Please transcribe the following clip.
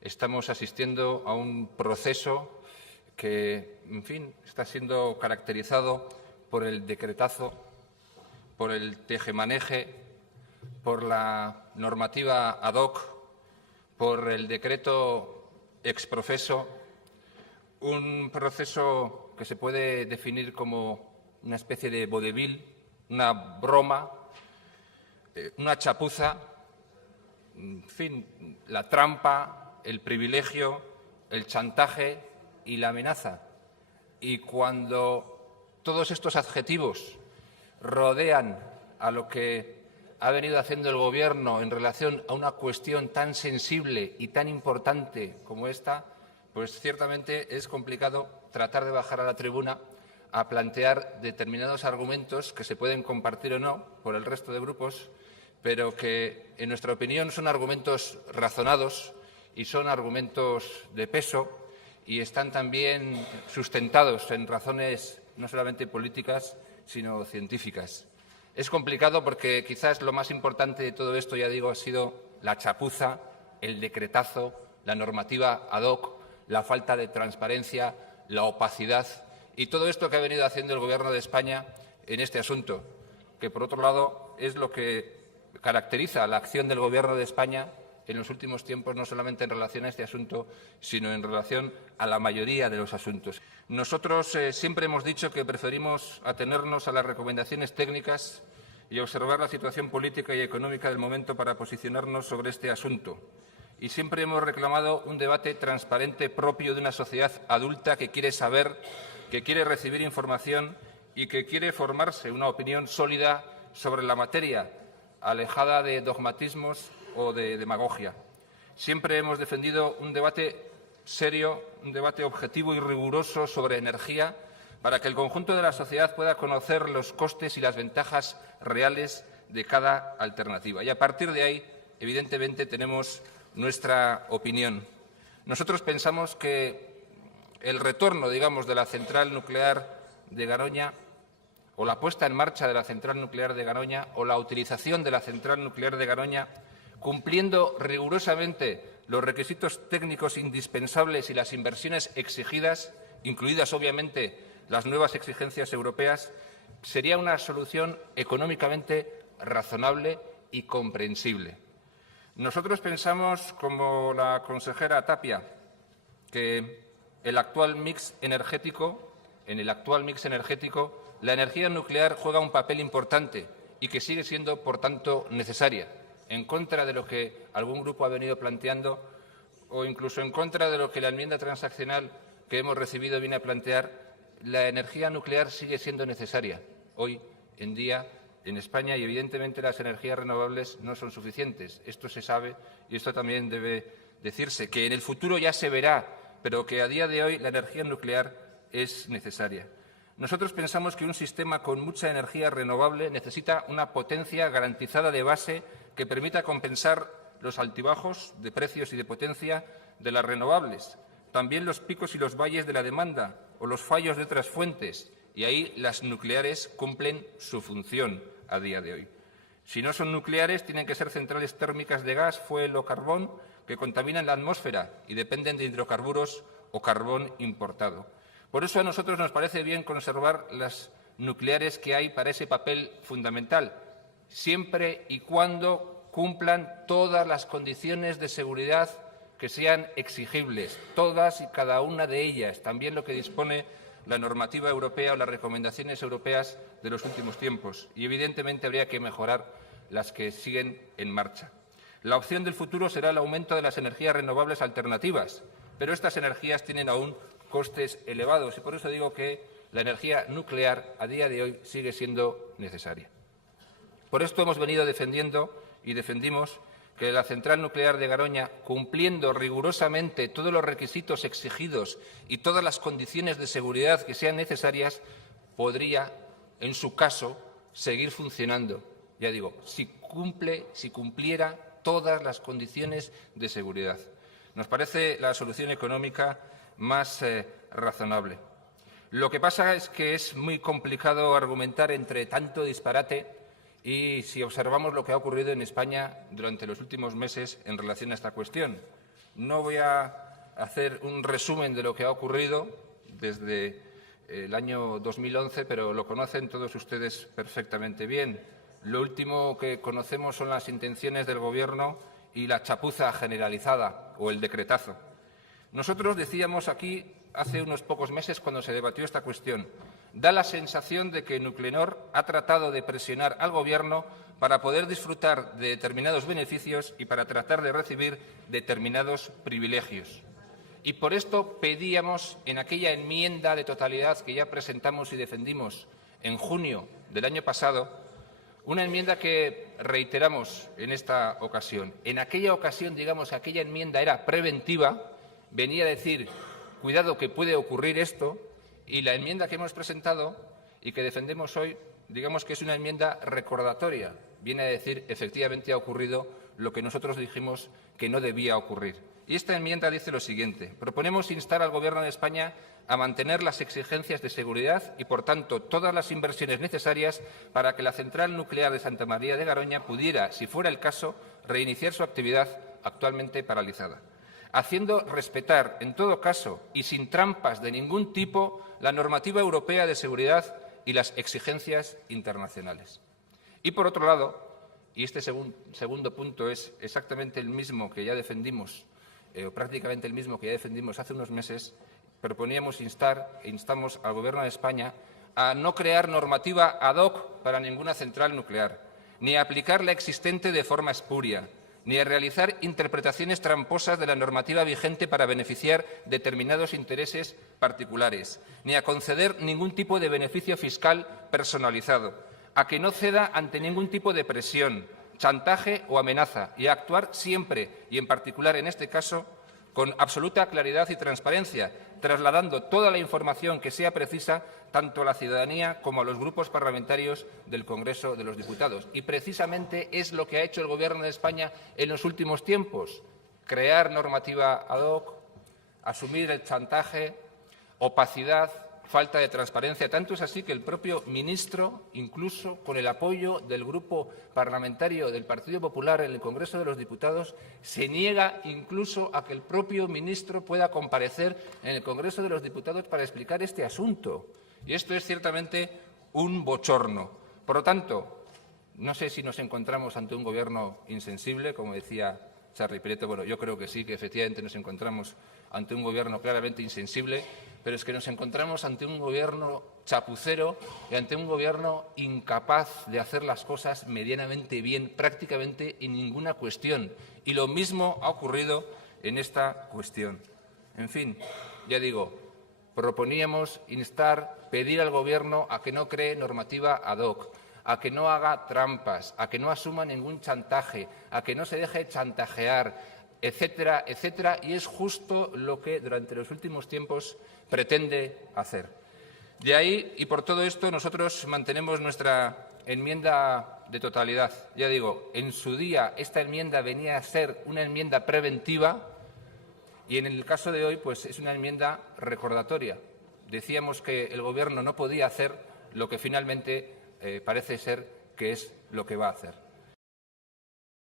Estamos asistiendo a un proceso que, en fin, está siendo caracterizado por el decretazo, por el tejemaneje, por la normativa ad hoc, por el decreto exprofeso, un proceso que se puede definir como una especie de vodevil, una broma, una chapuza, en fin, la trampa, el privilegio, el chantaje y la amenaza. Y cuando todos estos adjetivos rodean a lo que ha venido haciendo el Gobierno en relación a una cuestión tan sensible y tan importante como esta, pues ciertamente es complicado tratar de bajar a la tribuna a plantear determinados argumentos que se pueden compartir o no por el resto de grupos, pero que, en nuestra opinión, son argumentos razonados y son argumentos de peso y están también sustentados en razones no solamente políticas, sino científicas. Es complicado porque quizás lo más importante de todo esto, ya digo, ha sido la chapuza, el decretazo, la normativa ad hoc, la falta de transparencia, la opacidad y todo esto que ha venido haciendo el Gobierno de España en este asunto, que, por otro lado, es lo que caracteriza la acción del Gobierno de España en los últimos tiempos, no solamente en relación a este asunto, sino en relación a la mayoría de los asuntos. Nosotros siempre hemos dicho que preferimos atenernos a las recomendaciones técnicas y observar la situación política y económica del momento para posicionarnos sobre este asunto. Y siempre hemos reclamado un debate transparente propio de una sociedad adulta que quiere saber, que quiere recibir información y que quiere formarse una opinión sólida sobre la materia, alejada de dogmatismos o de demagogia. Siempre hemos defendido un debate serio, un debate objetivo y riguroso sobre energía, para que el conjunto de la sociedad pueda conocer los costes y las ventajas reales de cada alternativa. Y a partir de ahí, evidentemente, tenemos nuestra opinión. Nosotros pensamos que el retorno, digamos, de la central nuclear de Garoña, o la puesta en marcha de la central nuclear de Garoña, o la utilización de la central nuclear de Garoña, cumpliendo rigurosamente los requisitos técnicos indispensables y las inversiones exigidas, incluidas obviamente las nuevas exigencias europeas, sería una solución económicamente razonable y comprensible. Nosotros pensamos, como la consejera Tapia, que en el actual mix energético, la energía nuclear juega un papel importante y que sigue siendo, por tanto, necesaria, en contra de lo que algún grupo ha venido planteando o incluso en contra de lo que la enmienda transaccional que hemos recibido viene a plantear. La energía nuclear sigue siendo necesaria hoy en día en España y, evidentemente, las energías renovables no son suficientes. Esto se sabe y esto también debe decirse, que en el futuro ya se verá, pero que a día de hoy la energía nuclear es necesaria. Nosotros pensamos que un sistema con mucha energía renovable necesita una potencia garantizada de base que permita compensar los altibajos de precios y de potencia de las renovables, también los picos y los valles de la demanda o los fallos de otras fuentes, y ahí las nucleares cumplen su función a día de hoy. Si no son nucleares, tienen que ser centrales térmicas de gas, fuel o carbón que contaminan la atmósfera y dependen de hidrocarburos o carbón importado. Por eso a nosotros nos parece bien conservar las nucleares que hay para ese papel fundamental, siempre y cuando cumplan todas las condiciones de seguridad que sean exigibles, todas y cada una de ellas, también lo que dispone la normativa europea o las recomendaciones europeas de los últimos tiempos. Y, evidentemente, habría que mejorar las que siguen en marcha. La opción del futuro será el aumento de las energías renovables alternativas, pero estas energías tienen aún costes elevados y por eso digo que la energía nuclear a día de hoy sigue siendo necesaria. Por esto hemos venido defendiendo y defendimos que la central nuclear de Garoña, cumpliendo rigurosamente todos los requisitos exigidos y todas las condiciones de seguridad que sean necesarias, podría, en su caso, seguir funcionando. Ya digo, si cumpliera todas las condiciones de seguridad. Nos parece la solución económica más razonable. Lo que pasa es que es muy complicado argumentar entre tanto disparate y si observamos lo que ha ocurrido en España durante los últimos meses en relación a esta cuestión. No voy a hacer un resumen de lo que ha ocurrido desde el año 2011, pero lo conocen todos ustedes perfectamente bien. Lo último que conocemos son las intenciones del Gobierno y la chapuza generalizada o el decretazo. Nosotros decíamos aquí hace unos pocos meses, cuando se debatió esta cuestión, da la sensación de que Nuclenor ha tratado de presionar al Gobierno para poder disfrutar de determinados beneficios y para tratar de recibir determinados privilegios. Y por esto pedíamos en aquella enmienda de totalidad que ya presentamos y defendimos en junio del año pasado, una enmienda que reiteramos en esta ocasión. En aquella ocasión, digamos, aquella enmienda era preventiva, venía a decir, cuidado que puede ocurrir esto, y la enmienda que hemos presentado y que defendemos hoy, digamos que es una enmienda recordatoria. Viene a decir, efectivamente ha ocurrido lo que nosotros dijimos que no debía ocurrir. Y esta enmienda dice lo siguiente: proponemos instar al Gobierno de España a mantener las exigencias de seguridad y, por tanto, todas las inversiones necesarias para que la central nuclear de Santa María de Garoña pudiera, si fuera el caso, reiniciar su actividad actualmente paralizada, haciendo respetar, en todo caso, y sin trampas de ningún tipo, la normativa europea de seguridad y las exigencias internacionales. Y, por otro lado, y este segundo punto es exactamente el mismo que ya defendimos, o prácticamente el mismo que ya defendimos hace unos meses, proponíamos instamos al Gobierno de España a no crear normativa ad hoc para ninguna central nuclear, ni a aplicar la existente de forma espuria, ni a realizar interpretaciones tramposas de la normativa vigente para beneficiar determinados intereses particulares, ni a conceder ningún tipo de beneficio fiscal personalizado, a que no ceda ante ningún tipo de presión, chantaje o amenaza, y a actuar siempre, y en particular en este caso, con absoluta claridad y transparencia, trasladando toda la información que sea precisa tanto a la ciudadanía como a los grupos parlamentarios del Congreso de los Diputados. Y precisamente es lo que ha hecho el Gobierno de España en los últimos tiempos: crear normativa ad hoc, asumir el chantaje, opacidad, falta de transparencia. Tanto es así que el propio ministro, incluso con el apoyo del Grupo Parlamentario del Partido Popular en el Congreso de los Diputados, se niega incluso a que el propio ministro pueda comparecer en el Congreso de los Diputados para explicar este asunto. Y esto es ciertamente un bochorno. Por lo tanto, no sé si nos encontramos ante un Gobierno insensible, como decía Txarli Prieto. Bueno, yo creo que sí, que efectivamente nos encontramos ante un Gobierno claramente insensible, pero es que nos encontramos ante un Gobierno chapucero y ante un Gobierno incapaz de hacer las cosas medianamente bien, prácticamente en ninguna cuestión. Y lo mismo ha ocurrido en esta cuestión. En fin, ya digo, proponíamos pedir al Gobierno a que no cree normativa ad hoc, a que no haga trampas, a que no asuma ningún chantaje, a que no se deje chantajear, etcétera, etcétera, y es justo lo que durante los últimos tiempos pretende hacer. De ahí, y por todo esto, nosotros mantenemos nuestra enmienda de totalidad. Ya digo, en su día esta enmienda venía a ser una enmienda preventiva y en el caso de hoy pues es una enmienda recordatoria. Decíamos que el Gobierno no podía hacer lo que finalmente parece ser que es lo que va a hacer.